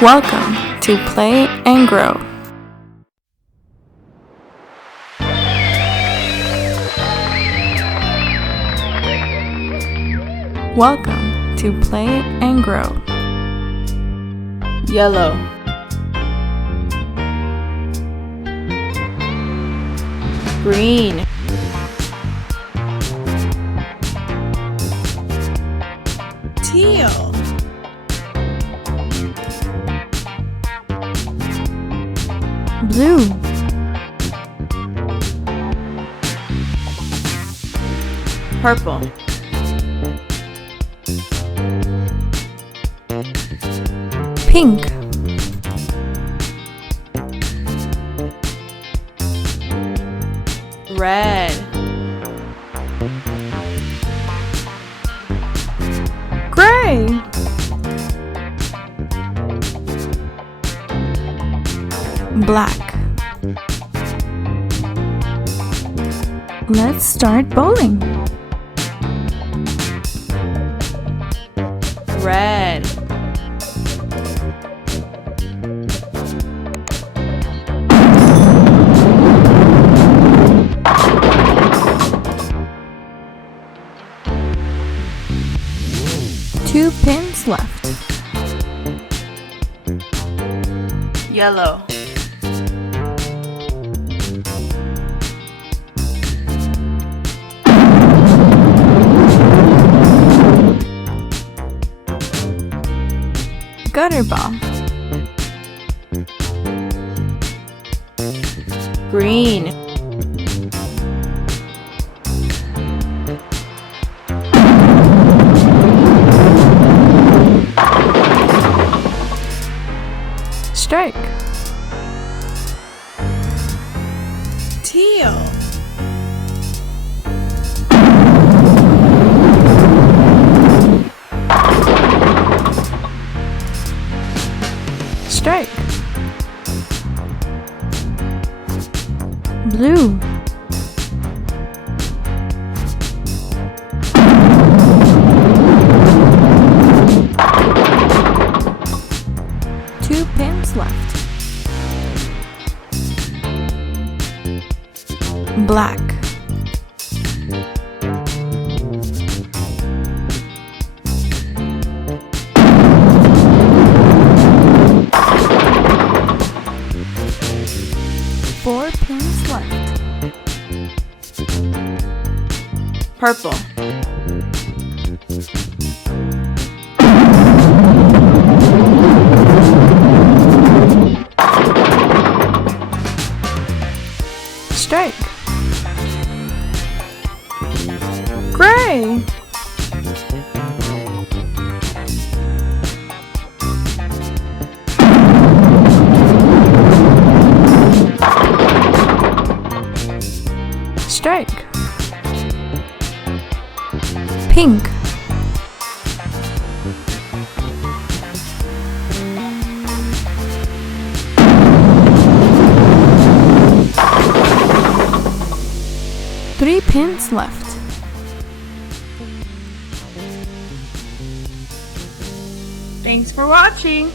Welcome to Play and Grow. Welcome to Play and Grow. Yellow, green, teal, Blue, purple, pink, red, gray, black. Let's start bowling. red, Two pins left. yellow, Gutter ball. green, Strike. teal, Strike. Blue. Two pins left. Black. Four pins left. purple, Strike. Gray. Strike. Pink. Three pins left. Thanks for watching.